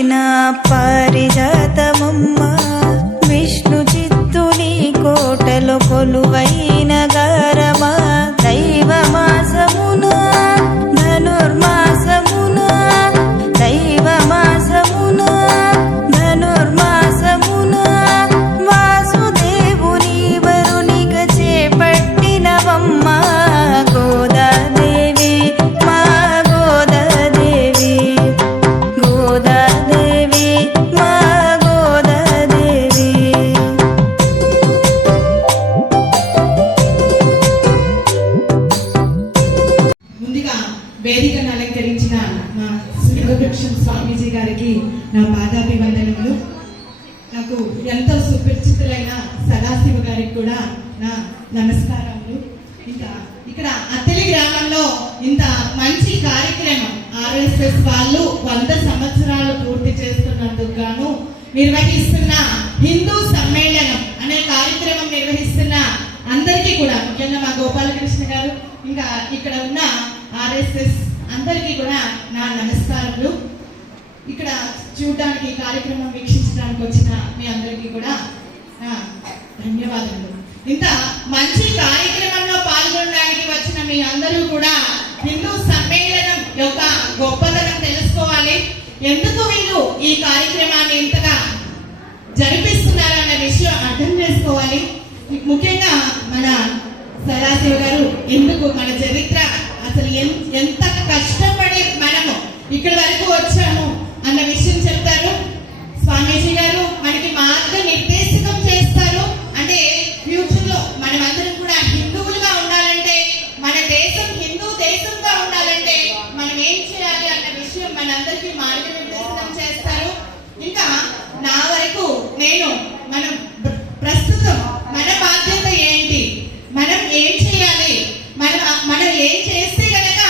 పూచిన పారిజాతమమ్మ, విష్ణు చిత్తుని కోటలో కొలువైన గారమా, దైవమాసమున ధనుర్మాసమున, దైవమాసమున ధనుర్మాసమున వాసుదేవుని వరునిగ చేపట్టినవమ్మ గోదాదేవి, మా గోదాదేవి, గోదాదేవి, మా గోదాదేవి. ముందుగా వేదికను అలంకరించిన మా శ్రీకృష్ణ స్వామీజీ గారికి నా పాదాభివందనములు. నాకు ఎంతో సుపరిచితులైన సదాశివ గారికి కూడా నా నమస్కారములు. ఇంకా ఇక్కడ అత్తలి గ్రామంలో ఇంత మంచి కార్యక్రమం ఆర్ఎస్ఎస్ వాళ్ళు 100 సంవత్సరాలు పూర్తి చేస్తున్నందుకు గాను నిర్వహిస్తున్న హిందూ సమ్మేళనం అనే కార్యక్రమం నిర్వహిస్తున్న అందరికీ కూడా, ముఖ్యంగా మా గోపాలకృష్ణ గారు, ఇంకా ఇక్కడ ఉన్న ఆర్ఎస్ఎస్ అందరికీ కూడా నా నమస్కారములు. ఇక్కడ చూడడానికి కార్యక్రమం వీక్షించడానికి వచ్చిన మీ అందరికీ కూడా నా ధన్యవాదాలు. ఇంత మంచి కార్యక్రమంలో పాల్గొనడానికి వచ్చిన మీ అందరూ కూడా హిందూ సమ్మేళనం యొక్క గొప్పతనం తెలుసుకోవాలి. ఎందుకు వీళ్ళు ఈ కార్యక్రమాన్ని ఇంతగా జరిపిస్తున్నారు అనే విషయం అర్థం చేసుకోవాలి. ముఖ్యంగా మన సదాశివ గారు ఎందుకు మన చరిత్ర అసలు ఎంత కష్టపడి మనము ఇక్కడి వరకు వచ్చాము అన్న విషయం చెప్తారు. స్వామీజీ గారు మనకి మార్గ నిర్దేశకం చేస్తారు. అంటే ఫ్యూచర్ లో మనమందరం కూడా హిందువులుగా ఉండాలంటే, మన దేశం హిందూ దేశంగా ఉండాలంటే మనం ఏం చేయాలి అన్న విషయం మనందరికీ మార్గ నిర్దేశకం చేస్తారు. ఇంకా నా వరకు మనం ప్రస్తుతం మన బాధ్యత ఏంటి, మనం ఏం చేయాలి, మనం ఏం చేస్తే గనక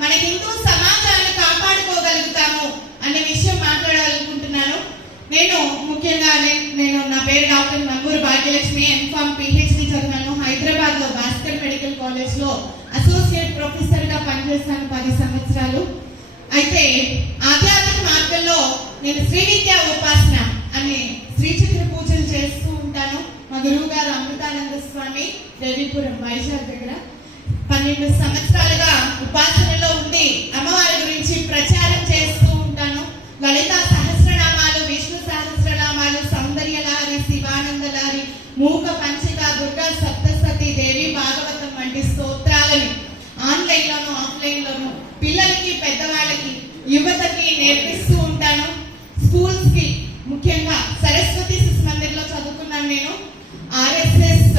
మన హిందూ సమాజాన్ని కాపాడుకోగలుగుతాము అనే విషయం మాట్లాడాలనుకుంటున్నాను. ముఖ్యంగా నా పేరు doctor Namburu Bhagyalakshmi, MPharm PhD చదివాను. హైదరాబాద్ లో భాస్కర్ మెడికల్ కాలేజ్ లో అసోసియేట్ ప్రొఫెసర్ గా పనిచేస్తాను 10 సంవత్సరాలు. అయితే ఆధ్యాత్మిక మార్గంలో నేను శ్రీ విద్యా ఉపాసన అనే శ్రీచక్ర పూజలు చేస్తూ ఉంటాను. మా గురువు గారు అమృతానంద స్వామి దేవీపురం వైజాగ్ దగ్గర 12 సంవత్సరాలుగా ఉపాసనలో ఉండి అమ్మవారి గురించి ప్రచారం చేస్తూ ఉంటాను. లలిత సహస్రనామాలు, విష్ణు సహస్రనామాలు, సౌందర్యలారి, శివానందలారి, మూక పంచిక, దుర్గా సప్తసతి, దేవి భాగవతం వంటి స్తోత్రాలని ఆన్లైన్ లోను ఆఫ్లైన్ లోను పిల్లలకి, పెద్దవాళ్ళకి, యువతకి నేర్పిస్తూ ఉంటాను. స్కూల్స్ కి, ముఖ్యంగా సరస్వతి శిశు మందిర్లో చదువుకున్నాను నేను. ఆర్ఎస్ఎస్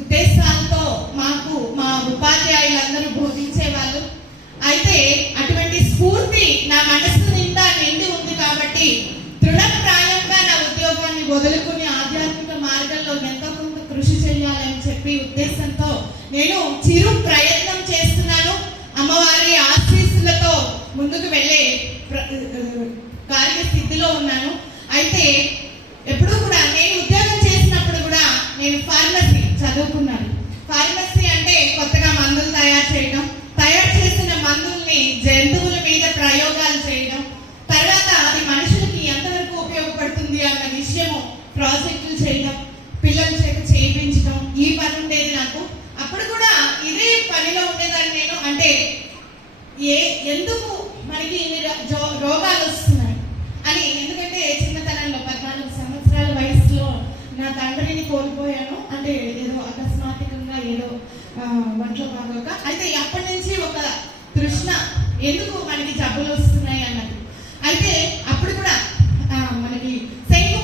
ఉద్దేశాలతో మాకు మా ఉపాధ్యాయులందరూ బోధించేవాళ్ళు. అయితే అటువంటి స్ఫూర్తి నా మనస్సు నిండా నిండి ఉంది కాబట్టి తృణప్రాయంగా నా ఉద్యోగాన్ని వదులుకుని ఆధ్యాత్మిక మార్గంలో ఎంతో కొంత కృషి చేయాలని చెప్పి ఉద్దేశంతో నేను చిరు ప్రయత్నం చేస్తున్నాను. అమ్మవారి ఆశీస్సులతో ముందుకు వెళ్ళే కార్యసిద్ధిలో ఉన్నాను. అయితే ఎప్పుడు కూడా నేను ఉద్యోగం చేసినప్పుడు కూడా నేను ఫార్మసీ చదువుకున్నాను. ఫార్మసీ అంటే కొత్తగా మందులు తయారు చేసిన మందుల్ని జంతువుల మీద ప్రయోగాలు చేయడం, తర్వాత అది మనుషులకి ఎంతవరకు ఉపయోగపడుతుంది అన్న విషయము ప్రాజెక్టులు చేయడం, పిల్లల చేత చేయించడం, ఈ పని ఉండేది నాకు. అప్పుడు కూడా ఇదే పనిలో ఉండేదాన్ని నేను. అంటే ఎందుకు మనకి ఇన్ని రోగాలు వస్తున్నాయి అని. ఎందుకంటే చిన్నతనంలో 14 సంవత్సరాల వయసులో నా తండ్రిని కోల్పోయాను. అంటే ఏదో అకస్మాత్తుగా ఏదో ఒంట్లో బాగోక. అయితే అప్పటి నుంచి ఒక తృష్ణ, ఎందుకు మనకి జబ్బులు వస్తున్నాయి అన్నది. అయితే అప్పుడు కూడా మనకి శంకు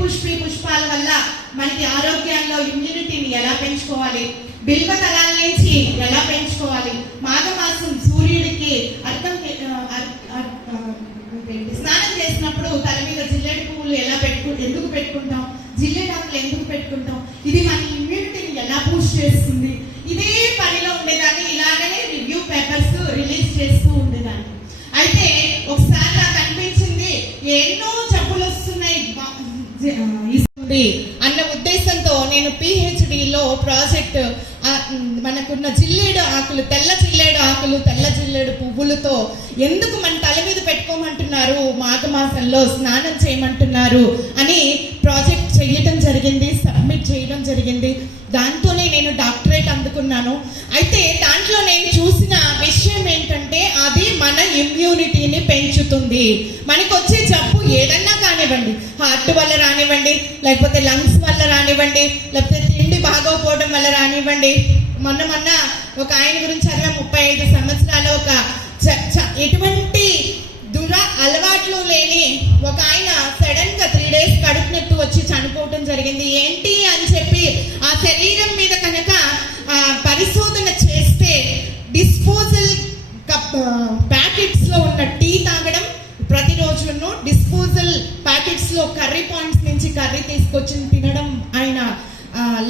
పుష్పి పుష్పాల వల్ల మనకి ఆరోగ్యంలో ఇమ్యూనిటీని ఎలా పెంచుకోవాలి, బిల్వ దళాల నుంచి ఎలా పెంచుకోవాలి, మాఘమాసం సూర్యుడికి స్నానం చేసినప్పుడు తల మీద జిల్లేడు పువ్వులు ఎందుకు పెట్టుకుంటాం, జిల్లేడాకులు ఎందుకు పెట్టుకుంటాం, ఇది మన ఇమ్యూనిటీని ఎలా బూస్ట్ చేస్తుంది, ఇదే పనిలో ఉండేదాన్ని. ఇలాగనే రివ్యూ పేపర్స్ రిలీజ్ చేస్తూ ఉండేదాన్ని. అయితే ఒకసారి నాకు అనిపించింది ఎన్నో జబ్బులు వస్తున్నాయి అన్న ఉద్దేశంతో నేను పిహెచ్డిలో ప్రాజెక్ట్ మనకున్న జిల్లేడు ఆకులు, తెల్ల జిల్లేడు పువ్వులతో ఎందుకు మన తల మీద పెట్టుకోమంటున్నారు చేయమంటున్నారు, మాఘమాసంలో స్నానం చేయమంటున్నారు అని ప్రాజెక్ట్ చేయటం జరిగింది, సబ్మిట్ చేయడం జరిగింది. దాంతోనే నేను డాక్టరేట్ అందుకున్నాను. అయితే దాంట్లో నేను చూసిన విషయం ఏంటంటే అది మన ఇమ్యూనిటీని పెంచుతుంది. మనకు వచ్చే జబ్బు ఏదన్నా కానివ్వండి, హార్ట్ వల్ల రానివ్వండి, లేకపోతే లంగ్స్ వల్ల రానివ్వండి, లేకపోతే తిండి బాగోపోవడం వల్ల రానివ్వండి. మొన్న ఒక ఆయన గురించి చదివా, 35 సంవత్సరాల ఒక ఎటువంటి అలవాట్లు లేని ఒక ఆయన సడన్ గా 3 days కడుపు నొప్పి వచ్చి చనిపోవటం జరిగింది. ఏంటి అని చెప్పి ఆ శరీరం మీద కనుక పరిశోధన చేస్తే డిస్పోజల్ ప్యాకెట్స్ లో ఉన్న టీ తాగడం, ప్రతిరోజును డిస్పోజల్ ప్యాకెట్స్ లో కర్రీ పాయింట్స్ నుంచి కర్రీ తీసుకొచ్చి తినడం ఆయన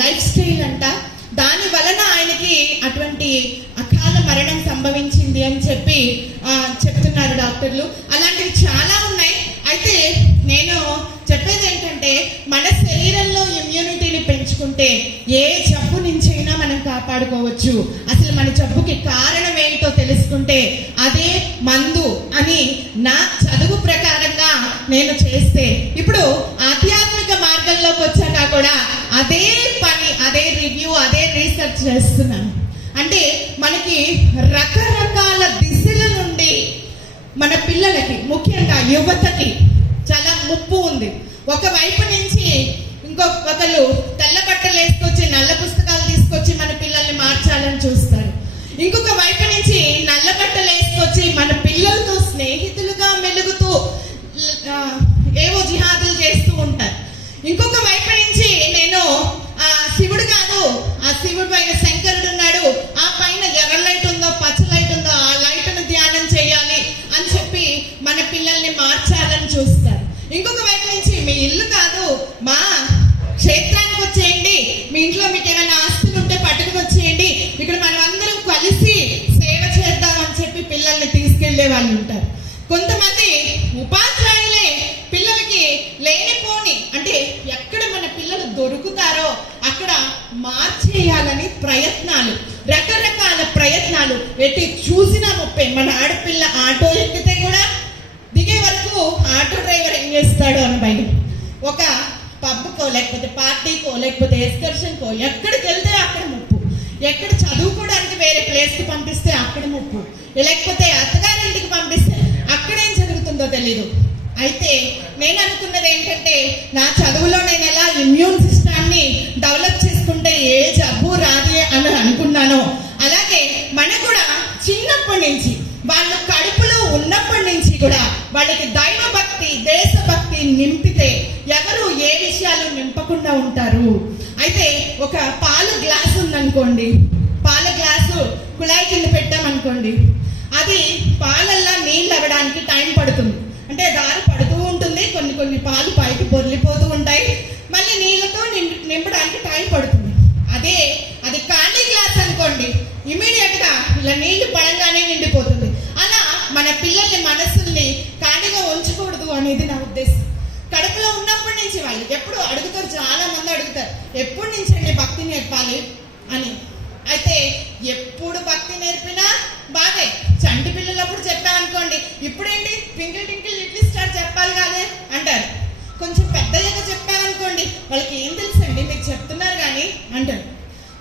లైఫ్ స్టైల్ అంట. దాని వలన ఆయనకి అటువంటి అకాల మరణం సంభవించింది అని చెప్పి చెప్తున్నారు డాక్టర్లు. అలాంటివి చాలా ఉన్నాయి. అయితే నేను చెప్పేది ఏంటంటే మన శరీరంలో ఇమ్యూనిటీని పెంచుకుంటే ఏ జబ్బు నుంచైనా మనం కాపాడుకోవచ్చు. అసలు మన జబ్బుకి కారణం ఏంటో తెలుసుకుంటే అదే మందు అని నా చదువు ప్రకారంగా నేను చేస్తే, ఇప్పుడు ఆధ్యాత్మిక మార్గంలోకి వచ్చాక కూడా అదే పని, అదే రివ్యూ, అదే రీసెర్చ్ చేస్తున్నాను. అంటే మనకి రకరకాల దిశల నుండి మన పిల్లలకి, ముఖ్యంగా యువతకి చాలా ముప్పు ఉంది. ఒకవైపు నుంచి ఒకళ్ళు తెల్ల బట్టలు వేసుకొచ్చి నల్ల పుస్తకాలు తీసుకొచ్చి మన పిల్లల్ని మార్చాలని చూస్తారు. ఇంకొక వైపు నుంచి నల్ల బట్టలు వేసుకొచ్చి మన పిల్లలతో స్నేహితులుగా మెలుగుతూ ఏవో జిహాదులు చేస్తూ ఉంటారు. ఇంకొక వైపు నుంచి నేను శివుడు కాదు, ఆ శివుడు పైన శంకరుడు ఉన్నాడు, ఆ పైన ఎర్ర లైట్ ఉందో పచ్చ లైట్ ఉందో ఆ లైట్ను ధ్యానం చేయాలి అని చెప్పి మన పిల్లల్ని మార్చాలని చూస్తారు. ఇంకొక వైపు నుంచి మీ ఇల్లు కాదు, మా క్షేత్రానికి వచ్చేయండి, మీ ఇంట్లో మీకు ఏమైనా ఆస్తులు ఉంటే పట్టుకుని వచ్చేయండి, ఇక్కడ మనం అందరం కలిసి సేవ చేద్దాం అని చెప్పి పిల్లల్ని తీసుకెళ్లే వాళ్ళు ఉంటారు. కొంతమంది ఉపాధ్యాయులే పిల్లలకి లేనిపోని, అంటే ఎక్కడ మన పిల్లలు దొరుకుతారో అక్కడ మార్చేయాలని ప్రయత్నాలు, రకరకాల ప్రయత్నాలు. ఎట్టి చూసినా ముప్పే. మన ఆడపిల్ల ఆటో ఎక్కితే కూడా దిగే వరకు ఆటో డ్రైవర్ ఏం చేస్తాడు అని భయం. ఒక పబ్కో లేకపోతే పార్టీకో లేకపోతే ఎక్స్కర్షన్కో ఎక్కడికి వెళ్తే అక్కడ ముప్పు, ఎక్కడ చదువుకోవడానికి వేరే ప్లేస్కి పంపిస్తే అక్కడ ముప్పు, లేకపోతే అత్తగారింటికి పంపిస్తే అక్కడేం జరుగుతుందో తెలీదు. అయితే నేను అనుకున్నది ఏంటంటే, నా చదువులో నేను ఎలా ఇమ్యూన్ సిస్టాన్ని డెవలప్ చేసుకుంటే ఏ జబ్బు రాదు అని అనుకున్నానో, అలాగే మనకు కూడా చిన్నప్పటి నుంచి, వాళ్ళ కడుపులో ఉన్నప్పటి నుంచి కూడా వాళ్ళకి దైవభక్తి, దేశభక్తి నింపితే ఎవరు ఏ విషయాలు నింపకుండా ఉంటారు. అయితే ఒక పాలు గ్లాసు ఉందనుకోండి, పాల గ్లాసు కుళాయి కింద పెట్టామనుకోండి, అది పాలల్లా నీళ్ళు అవ్వడానికి టైం పడుతుంది. అంటే దారి పడుతూ ఉంటుంది, కొన్ని పాలు పైకి పొర్లిపోతూ ఉంటాయి, మళ్ళీ నీళ్ళతో నింపడానికి టైం పడుతుంది. అదే అది ఖాళీ గ్లాస్ అనుకోండి, ఇమీడియట్ గా ఇలా నీళ్లు పడంగానే నిండిపోతుంది. అలా మన పిల్లల్ని, మనసుల్ని ఖాళీగా ఉంచకూడదు అనేది నా ఉద్దేశం. కడుపులో ఉన్నప్పటి నుంచి వాళ్ళు ఎప్పుడు అడుగుతారు, చాలా మంది అడుగుతారు, ఎప్పటి నుంచి అండి భక్తి నేర్పాలి అని. అయితే ఎప్పుడు భక్తి నేర్పినా బాగే. చంటి పిల్లలప్పుడు చెప్పామనుకోండి, ఇప్పుడేంటి ట్వింకిల్ ట్వింకిల్ లిటిల్ స్టార్ చెప్పాలి కాదే అంటారు. కొంచెం పెద్దగా చెప్పామనుకోండి, వాళ్ళకి ఏం తెలుసండి మీకు చెప్తున్నారు కానీ అంటారు.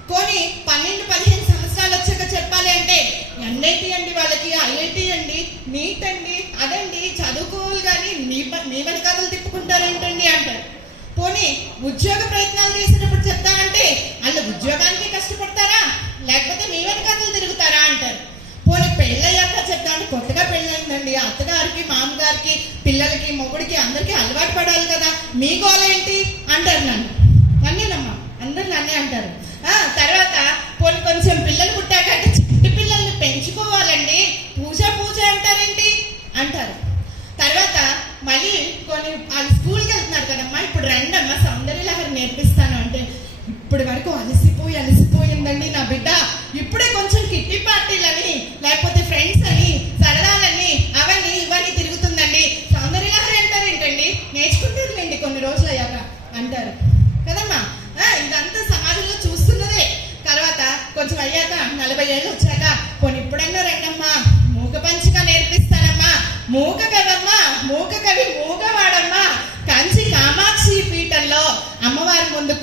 పోనీ 12-15 సంవత్సరాలు వచ్చాక చెప్పాలి అంటే ఎన్ఐటి అండి, వాళ్ళకి ఐఐటి అండి, నీట్ అండి, అదండి చదువుకోవాలి కానీ మీ వెనకాతలు తిప్పుకుంటారేంటండి అంటారు. పోనీ ఉద్యోగ ప్రయత్నాలు చేసేటప్పుడు చెప్తానంటే వాళ్ళు ఉద్యోగానికి కష్టపడతారా లేకపోతే మీ వెనకాతలు తిరుగుతారా అంటారు. పోనీ పెళ్ళయ్యాక చెప్తాను, కొత్తగా పెళ్ళయిందండి, అత్తగారికి, మామగారికి, పిల్లలకి, మొగుడికి అందరికీ అలవాటు పడాలి కదా, మీ గోల ఏంటి అంటారు. నన్ను నన్నేనమ్మా, అందరు నన్నే అంటారు. తర్వాత పోనీ కొంచెం పిల్లలు పుట్టాక చిట్టి పిల్లల్ని పెంచుకోవాలండి, పూజ అంటారేంటి అంటారు. తర్వాత మళ్ళీ కొన్ని వాళ్ళు స్కూల్కి వెళ్తున్నారు కదమ్మా, ఇప్పుడు రండమ్మా సౌందర్యలహరి నేర్పిస్తాను అంటే, ఇప్పటి వరకు అలసిపోయిందండి నా బిడ్డ, ఇప్పుడే కొంచెం కిట్టి పార్టీలని లేకపోతే ఫ్రెండ్స్ అని సరదాలని అవన్నీ ఇవన్నీ తిరుగుతుందండి, సౌందర్యలహరి అంటారు ఏంటండి, నేర్చుకుంటారులేండి కొన్ని రోజులు అయ్యాక అంటారు కదమ్మా. ఇదంతా సమాజంలో చూస్తున్నదే. తర్వాత కొంచెం అయ్యాక 40 ఏళ్ళు వచ్చాక కొన్ని ఇప్పుడన్నా రండమ్మా మూగ పంచిగా నేర్పిస్తానమ్మా, మూగ కదమ్మా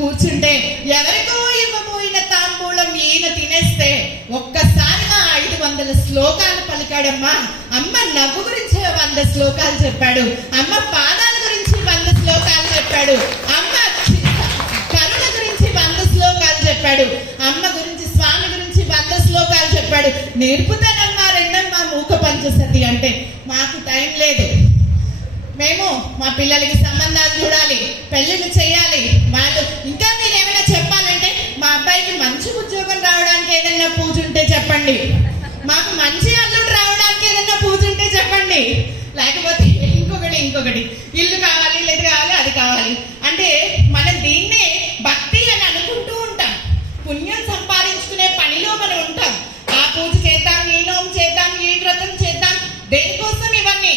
కూర్చుంటే ఎవరికో ఇవ్వబోయిన తాంబూలం ఈయన తినేస్తే ఒక్కసారిగా 500 శ్లోకాలు పలికాడమ్మా. అమ్మ నవ్వు గురించి 100 శ్లోకాలు చెప్పాడు, అమ్మ పాదాల గురించి 100 శ్లోకాలు చెప్పాడు, అమ్మ కరుణ గురించి 100 శ్లోకాలు చెప్పాడు, అమ్మ గురించి స్వామి గురించి 100 శ్లోకాలు చెప్పాడు. నేర్పుతానమ్మా రెండమ్మా మూక పంచసతి అంటే మాకు టైం లేదు. మేము మా పిల్లలకి సంబంధాలు చూడాలి, పెళ్లిళ్ళు చేయాలి. వాళ్ళు ఇంకా మీరు ఏమైనా చెప్పాలంటే మా అబ్బాయికి మంచి ఉద్యోగం రావడానికి ఏదైనా పూజ ఉంటే చెప్పండి, మాకు మంచి అల్లుడు రావడానికి ఏదైనా పూజ ఉంటే చెప్పండి, లేకపోతే ఇంకొకటి ఇల్లు కావాలి, ఇది కావాలి, అది కావాలి అంటే మనం దీన్నే భక్తి అని అనుకుంటూ ఉంటాం. పుణ్యం సంపాదించుకునే పనిలో మనం ఉంటాం. ఆ పూజ చేద్దాం, ఈ నోము చేద్దాం, ఈ వ్రతం చేద్దాం. దేనికోసం ఇవన్నీ?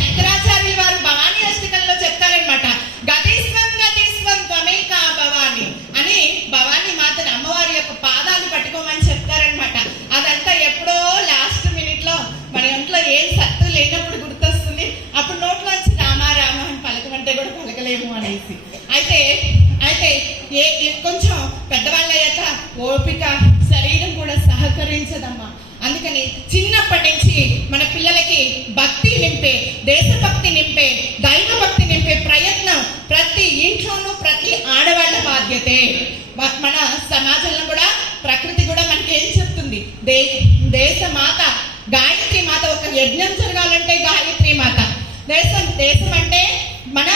శంకరాచార్యుల వారు భవానీ అష్టకంలో చెప్తారనమాట. గతీస్వం గతీస్వం త్వమేకా భవాని అని భవానీ మాతని అమ్మవారి యొక్క పాదాలు పట్టుకోమని చెప్తారనమాట. అదంతా ఎప్పుడో లాస్ట్ మినిట్ లో మన ఇంట్లో ఏం సత్తు లేనప్పుడు గుర్తొస్తుంది. అప్పుడు నోట్లోంచి రామా రామ అని పలకమంటే కూడా పలకలేము అనేసి. అయితే కొంచెం పెద్దవాళ్ళు అయ్యాక ఓపిక శరీరం కూడా సహకరించదమ్మా. అందుకని చిన్నప్పటి నుంచి మన పిల్లలకి భక్తి నింపే, దేశభక్తి నింపే, దైవ భక్తి నింపే ప్రయత్నం ప్రతి ఇంట్లోనూ ప్రతి ఆడవాళ్ళ బాధ్యతే. మన సమాజంలో కూడా ప్రకృతి కూడా మనకి ఏం చెప్తుంది? దేశ మాత గాయత్రి మాత. ఒక యజ్ఞం జరగాలంటే గాయత్రి మాత. దేశం అంటే మన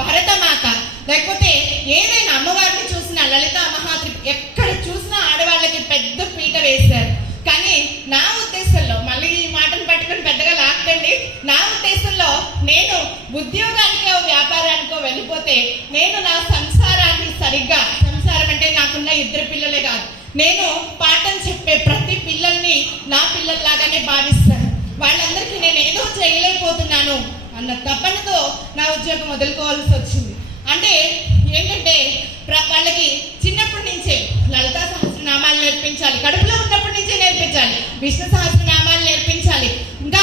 భారత మాత. లేకపోతే ఏదైనా అమ్మవారిని చూసినా లలిత మహాత్రి ఎక్కడ చూసినా ఆడవాళ్ళకి పెద్ద పీట వేశారు. కానీ నా ఉద్దేశంలో, మళ్ళీ ఈ మాటను పట్టుకుని పెద్దగా లాక్కండి, నా ఉద్దేశంలో నేను ఉద్యోగానికో వ్యాపారానికో వెళ్ళిపోతే నేను నా సంసారాన్ని సరిగ్గా, సంసారం అంటే నాకున్న 2 పిల్లలే కాదు, నేను పాఠం చెప్పే ప్రతి పిల్లల్ని నా పిల్లల్లాగానే భావిస్తాను. వాళ్ళందరికీ నేను ఏదో చేయలేకపోతున్నాను అన్న తపనతో నా ఉద్యోగం వదులుకోవాల్సి వచ్చింది. అంటే ఏంటంటే వాళ్ళకి చిన్నప్పటి నుంచే లలితా సహస్రనామాలు నేర్పించాలి, కడుపులో ఉన్నప్పటి నుంచే నేర్పించాలి, విష్ణు సహస్రనామాలు నేర్పించాలి, ఇంకా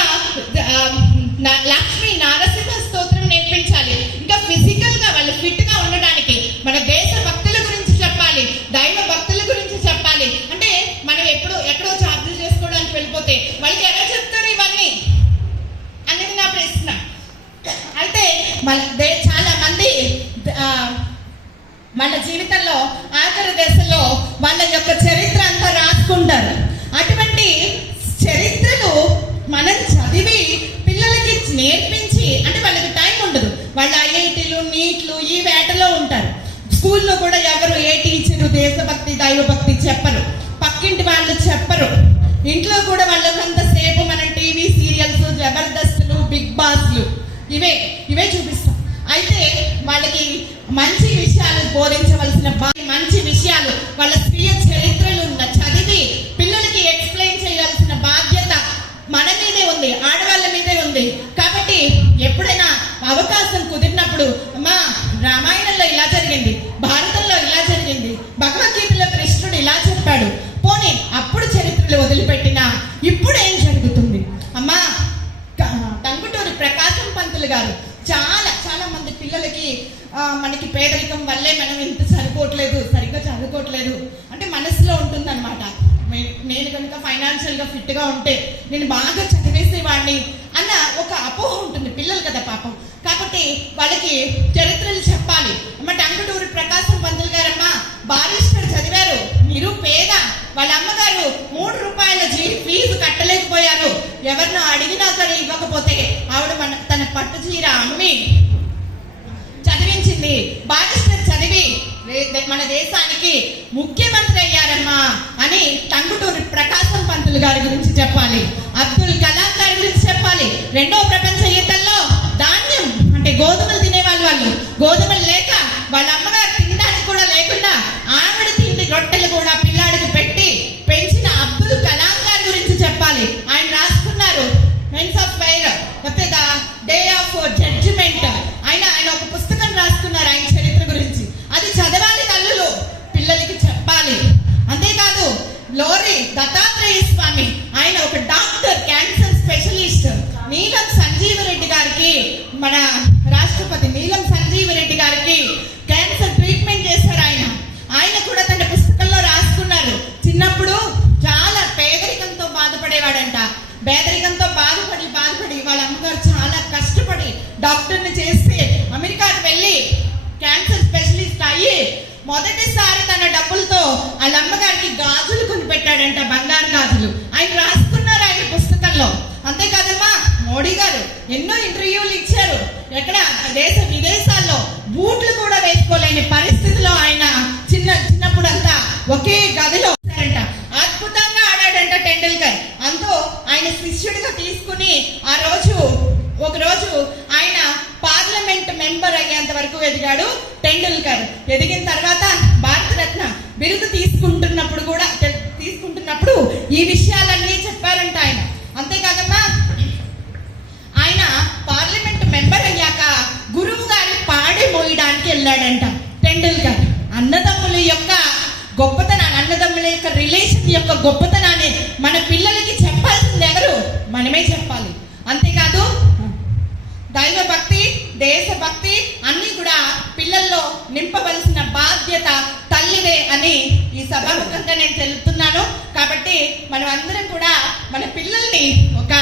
లక్ష్మీ నారసింహ స్తోత్రం నేర్పించాలి. ఇంకా ఫిజికల్ గా వాళ్ళు ఫిట్ గా ఉండడానికి మన దేశ భక్తుల గురించి చెప్పాలి, దైవ భక్తుల గురించి చెప్పాలి. అంటే మనం ఎక్కడో చార్జీలు చేసుకోవడానికి వెళ్ళిపోతే వాళ్ళకి ఎలా చెప్తారు ఇవన్నీ అనేది నా ప్రశ్న. అయితే చాలా మంది వాళ్ళ జీవితంలో ఆఖరి దశలో వాళ్ళ యొక్క చరిత్ర అంతా రాసుకుంటారు. అటువంటి చరిత్రలు మనం చదివి పిల్లలకి నేర్పించి, అంటే వాళ్ళకి టైం ఉండదు, వాళ్ళ ఐఐటీలు నీట్లు ఈ వేటలో ఉంటారు. స్కూల్లో కూడా ఎవరు ఏ టీచరు దేశభక్తి దైవభక్తి చెప్పరు, పక్కింటి వాళ్ళు చెప్పరు. ఇంట్లో కూడా వాళ్ళంతసేపు మనం టీవీ సీరియల్స్, జబర్దస్తులు, బిగ్ బాస్లు ఇవే చూపిస్తాం. అయితే వాళ్ళకి మంచి విషయాలు బోధించవలసిన, మంచి విషయాలు వాళ్ళ స్వీయ చరిత్రలు చదివి పిల్లలకి ఎక్స్ప్లెయిన్ చేయాల్సిన బాధ్యత మన మీదే ఉంది, ఆడవాళ్ళ మీదే ఉంది. కాబట్టి ఎప్పుడైనా అవకాశం కుదిరినప్పుడు అమ్మా రామాయణంలో ఇలా జరిగింది, భారతంలో ఇలా జరిగింది, భగవద్గీతలో కృష్ణుడు ఇలా చెప్పాడు, పోనీ అప్పుడు చరిత్రలు వదిలిపెట్టినా ఇప్పుడు ఏం జరుగుతుంది? అమ్మా టంగుటూరి ప్రకాశం పంతులు గారు చాలా మంది పిల్లలకి మనకి పేదరికం వల్లే మనం ఇంత సరిగ్గా చదువుకోవట్లేదు అంటే మనసులో ఉంటుందన్నమాట. నేను కనుక ఫైనాన్షియల్ గా ఫిట్ గా ఉంటే నేను బాగా చదివేసేవాడిని అన్న ఒక అపోహ ఉంటుంది, పిల్లలు కదా పాపం. కాబట్టి వాళ్ళకి చరిత్రలు చెప్పాలి. అమ్మ టంగుటూరి ప్రకాశం పంతులు గారమ్మ బారిస్టర్ చదివారు, మీరు పేద, వాళ్ళ అమ్మగారు 3 రూపాయల ఫీజు కట్టలేకపోయారు, ఎవరినో అడిగినా సరే ఇవ్వకపోతే ఆవిడ తన పట్టు చీర అమ్మి చదివించింది. బారిస్టర్ చదివి మన దేశానికి ముఖ్యమంత్రి అయ్యారమ్మా అని టంగుటూరి ప్రకాశం పంతులు గారి గురించి చెప్పాలి. అబ్దుల్ కలాం గారి గురించి చెప్పాలి. 2వ ప్రపంచ యుద్ధంలో ధాన్యం అంటే గోధుమలు తినేవాళ్ళు, గోధుమలు లేక వాళ్ళ అమ్మగారు తినడానికి కూడా లేకుండా ఆవిడ తిండి రొట్టెలు కూడా పిల్లాడికి పెట్టి పెంచిన అబ్దుల్ కలాం గారి గురించి చెప్పాలి. ఆయన రాసుకున్నారు మెన్స్ ఆఫ్ ఫైర్, లేకపోతే ద డే ఆఫ్ జడ్జిమెంట్. ఆయన ఒక పుస్తకం రాసుకున్నారు ఆయన చరిత్ర గురించి. అది చదవాలి తల్లులు, పిల్లలకి చెప్పాలి. అంతేకాదు లోరి దత్తాత్రేయ స్వామి, ఆయన ఒక డాక్టర్, క్యాన్సర్ స్పెషలిస్ట్. నీలం సంజీవరెడ్డి గారికి, మన రాష్ట్రపతి నీలం సంజీవరెడ్డి గారికి క్యాన్సర్ ట్రీట్మెంట్ చేశారు ఆయన. మొదటిసారి తన డబ్బులతో వాళ్ళ అమ్మగారికి గాజులు కొనిపెట్టాడంట, బంగారు గాజులు. ఆయన రాసుకున్నారు ఆయన పుస్తకంలో. అంతేకాదమ్మా, మోడీ గారు ఎన్నో ఇంటర్వ్యూలు ఇచ్చారు. ఎక్కడ దేశ విదేశాల్లో బూట్లు కూడా వేసుకోలేని పరిస్థితిలో ఆయన చిన్నప్పుడంతా ఒకే గదిలో అంట అద్భుతంగా ఆడాడంట టెండూల్కర్. అంతో ఆయన శిష్యుడిగా తీసుకుని ఒకరోజు ఆయన పార్లమెంట్ మెంబర్ అయ్యేంత వరకు ఎదిగాడు టెండూల్కర్. ఎదిగిన తర్వాత భారతరత్న బిరుదు తీసుకుంటున్నప్పుడు ఈ విషయాలన్నీ చెప్పారంట ఆయన. అంతేకాదమ్మా, ఆయన పార్లమెంట్ మెంబర్ అయ్యాక గురువు గారి పాడే మోయడానికి వెళ్ళాడంట టెండూల్కర్. అన్నదమ్ముల యొక్క గొప్పతనాన్ని, అన్నదమ్ముల యొక్క రిలేషన్ యొక్క గొప్పతనాన్ని మన పిల్లలకి చెప్పాల్సింది ఎవరు? మనమే చెప్పాలి. అంతేకాదు, దైవభక్తి, దేశభక్తి అన్ని కూడా పిల్లల్లో నింపవలసిన బాధ్యత తల్లిదే అని ఈ సభాముఖంగా నేను తెలుపుతున్నాను. కాబట్టి మనం అందరం కూడా మన పిల్లల్ని ఒక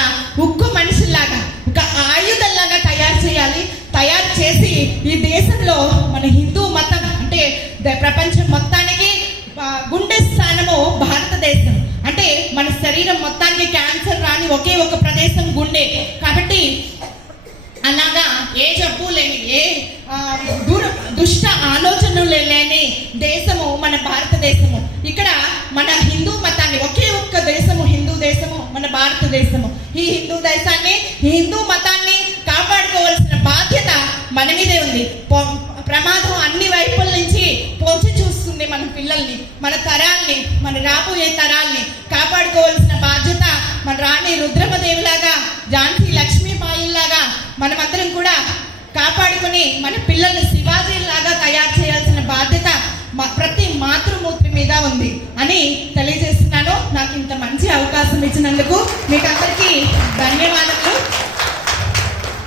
ఉక్కు మనిషిలాగా, ఒక ఆయుధంలాగా తయారు చేసి ఈ దేశంలో మన హిందూ మతం అంటే ప్రపంచం మొత్తానికి గుండె స్థానము భారతదేశం. అంటే మన శరీరం మొత్తానికి క్యాన్సర్ రాని ఒకే ఒక ప్రదేశం గుండె. కాబట్టి అలాగా ఏ జబ్బు లేని, ఏ దుష్ట ఆలోచనలు లేని దేశము మన భారతదేశము. ఇక్కడ మన హిందూ మతాన్ని, ఒకే ఒక్క దేశము హిందూ దేశము మన భారతదేశము. ఈ హిందూ దేశాన్ని, ఈ హిందూ మతాన్ని కాపాడుకోవాల్సిన బాధ్యత మన మీదే ఉంది. ప్రమాదం అన్ని వైపుల నుంచి పోచి చూస్తుంది మన పిల్లల్ని, మన తరాల్ని, మన రాబోయే తరాల్ని కాపాడుకోవాల్సిన బాధ్యత మన రాణి రుద్రమదేవిలాగా, ఝాన్సీ లక్ష్మీబాయిలాగా మనమందరం కూడా కాపాడుకుని మన పిల్లల్ని శివాజీలాగా తయారు చేయాల్సిన బాధ్యత ప్రతి మాతృమూర్తి మీద ఉంది అని తెలియజేస్తున్నాను. నాకు ఇంత మంచి అవకాశం ఇచ్చినందుకు మీకు అందరికీ ధన్యవాదాలు.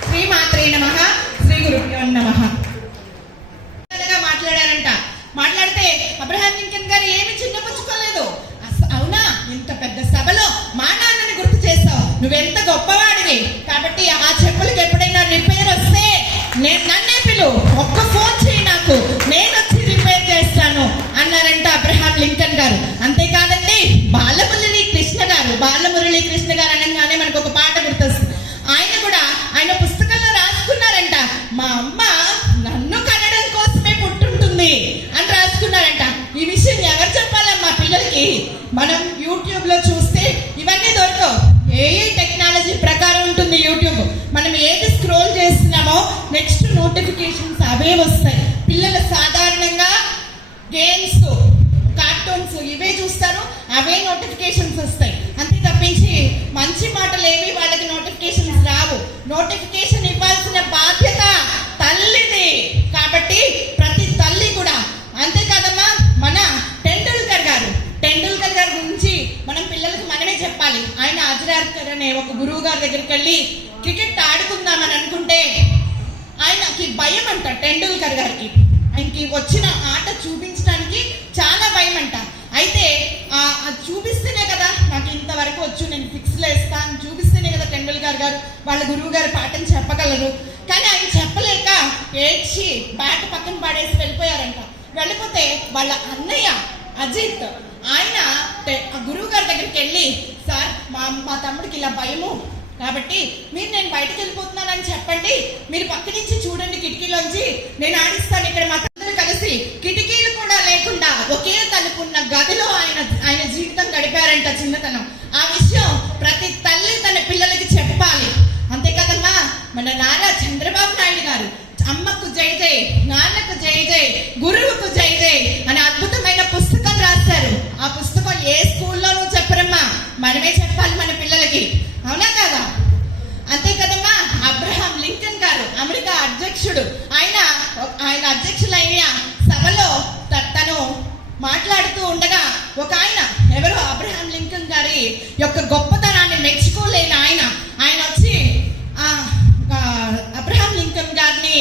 శ్రీమాత్రే నమః, శ్రీ గురుభ్యో నమః. మాట్లాడితే అబ్రహాం లింకన్ గారు ఏమి చిన్నపుచ్చుకోలేదు. అవునా, ఇంత పెద్ద సభలో మా నాన్నని గుర్తు చేస్తావు, నువ్వెంత గొప్పవాడివి. కాబట్టి ఆ చెప్పులకి ఎప్పుడైనా రిపేర్ వస్తే నన్నే పిలు, ఒక్క ఫోన్ చేయి నాకు, నేను వచ్చి రిపేర్ చేస్తాను అన్నారంట అబ్రహాం లింకన్ గారు. అంతేకాదండి, బాలమురళీ కృష్ణ గారు అనగానే మనకు ఒక పాట గుర్తొస్తుంది. ఆయన కూడా ఆయన పుస్తకంలో రాసుకున్నారంట, మా అమ్మ నన్ను కనడం కోసమే పుట్టుంటుంది అని రాసుకున్నారంట. ఈ విషయం ఎవరు చెప్పాలమ్మా పిల్లలకి? మనం యూట్యూబ్ లో చూస్తే ఇవన్నీ దొరకవు. ఏ టెక్నాలజీ ప్రకారం ఉంటుంది యూట్యూబ్. మనం ఏది స్క్రోల్ చేస్తున్నామో నెక్స్ట్ నోటిఫికేషన్స్ అవే వస్తాయి. పిల్లలు సాధారణంగా గేమ్స్, కార్టూన్స్ ఇవే చూస్తారు, అవే నోటిఫికేషన్స్ వస్తాయి. అంతే తప్పించి మంచి మాటలు ఏవి వాళ్ళకి నోటిఫికేషన్స్ రావు. నోటిఫికేషన్ ఇవ్వాల్సిన బాధ్యత తల్లిది. కాబట్టి ప్రతి తల్లి కూడా, అంతేకాదమ్మా, మన టెండూల్కర్ గారి గురించి మనం పిల్లలకు మనమే చెప్పాలి. ఆయన అజరార్కర్ అనే ఒక గురువు గారి దగ్గరికి వెళ్ళి క్రికెట్ ఆడుకుందామని అనుకుంటే ఆయనకి భయం అంట. టెండూల్కర్ గారికి ఆయనకి వచ్చిన ఆట చూపించడానికి చాలా భయం అంట. అయితే అది చూపిస్తేనే కదా నాకు ఇంతవరకు వచ్చు, నేను ఫిక్స్లో ఇస్తాను, చూపిస్తేనే కదా టెండూల్కర్ గారు వాళ్ళ గురువు గారు పాఠం చెప్పగలరు. కానీ ఆయన చెప్పలేక ఏడ్చి బ్యాట్ పక్కన పడేసి వెళ్ళిపోయారంట. వెళ్ళిపోతే వాళ్ళ అన్నయ్య అజిత్ ఆయన గురువు గారి దగ్గరికి వెళ్ళి, సార్ మా తమ్ముడికి ఇలా భయము, కాబట్టి నేను బయటకు వెళ్ళిపోతున్నానని చెప్పండి, మీరు పక్క నుంచి చూడండి కిటికీలోంచి, నేను ఆడిస్తాను. ఇక్కడ మా తమ్ముడు కలిసి కిటికీలు కూడా లేకుండా ఒకే తలుపున్న గదిలో ఆయన జీవితం గడిపారంట చిన్నతనం. ఆ విషయం ప్రతి తల్లి తన పిల్లలకి చెప్పాలి. అంతే కదమ్మా, మన నారా చంద్రబాబు నాయుడు గారు అమ్మకు జై జై, నాన్నకు జై జై, గురువుకు జై జై అనే అద్భుతమైన పుస్తకం రాశారు. ఆ పుస్తకం ఏ స్కూల్లోనూ చెప్పరమ్మా, మనమే చెప్పాలి మన పిల్లలకి. అవునా కదా? అంతే కదమ్మా, అబ్రహాం లింకన్ గారు అమెరికా అధ్యక్షుడు. ఆయన అధ్యక్షులైన సభలో తను మాట్లాడుతూ ఉండగా ఒక ఎవరు అబ్రహాం లింకన్ గారి యొక్క గొప్పతనాన్ని మెచ్చుకోలేని ఆయన వచ్చి అబ్రహాం లింకన్ గారిని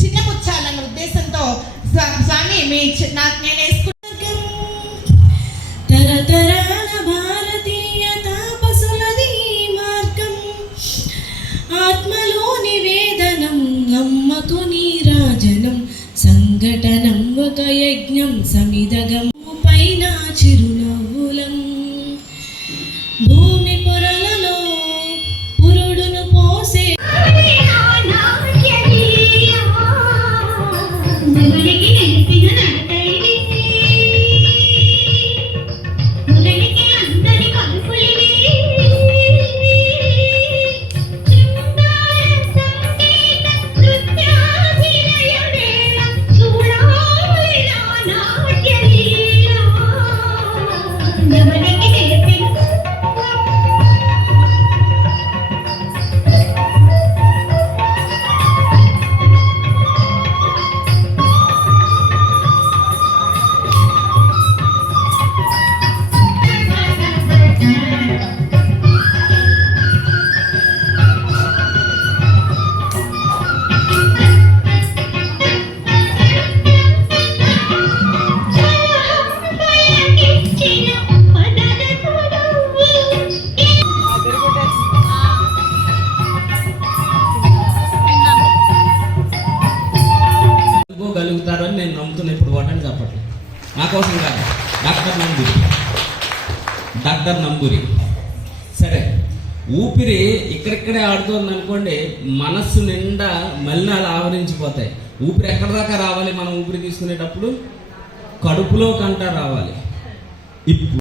చిన్నపుచ్చాలన్న ఉద్దేశంతో, స్వామి నేను వేసుకున్నాను తరతరాల భారతీయ తాపసులది మార్గం, ఆత్మలో నివేదనం, అమ్మకు నీరాజనం, సంఘటనం ఒక యజ్ఞం, నా కోసం కాదు, డాక్టర్ నంబూరి. సరే, ఊపిరి ఇక్కడిక్కడే ఆడుతోంది అనుకోండి, మనస్సు నిండా మలినాలు ఆవరించిపోతాయి. ఊపిరి ఎక్కడి దాకా రావాలి? మనం ఊపిరి తీసుకునేటప్పుడు కడుపులో కంట రావాలి. ఇప్పుడు